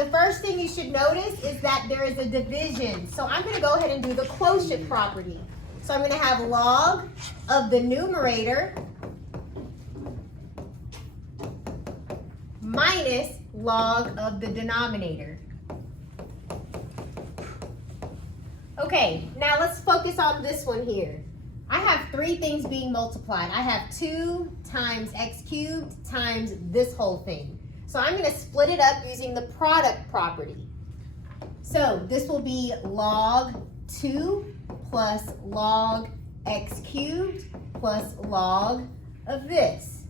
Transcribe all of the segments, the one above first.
the first thing you should notice is that there is a division. So I'm going to go ahead and do the quotient property. So I'm going to have log of the numerator minus log of the denominator. Okay, now let's focus on this one here. I have three things being multiplied. I have 2 times x cubed times this whole thing. So I'm going to split it up using the product property. So this will be log 2 plus log x cubed plus log of this.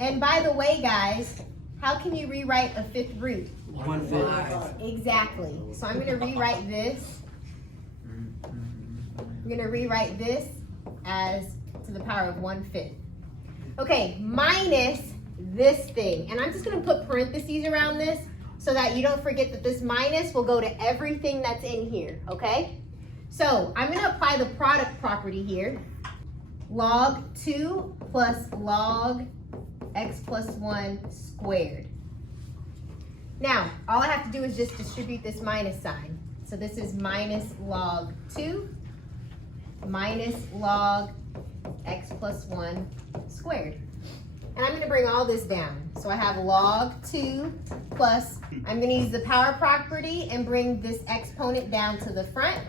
And by the way, guys, how can you rewrite a fifth root? 1/5. Exactly. So I'm going to rewrite this. I'm going to rewrite this as to the power of 1/5. Okay, minus this thing. And I'm just going to put parentheses around this so that you don't forget that this minus will go to everything that's in here, okay? So I'm going to apply the product property here. Log 2 plus log x plus 1 squared. Now, all I have to do is just distribute this minus sign. So this is minus log 2 minus log x plus 1 squared. And I'm going to bring all this down. So I have log 2 plus, I'm going to use the power property and bring this exponent down to the front.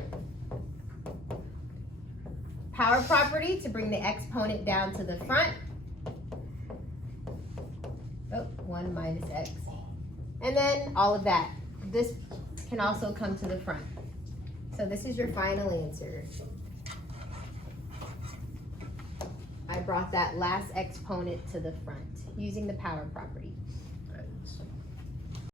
Power property to bring the exponent down to the front. Oh, 1 minus x. And then all of that. This can also come to the front. So this is your final answer. I brought that last exponent to the front using the power property.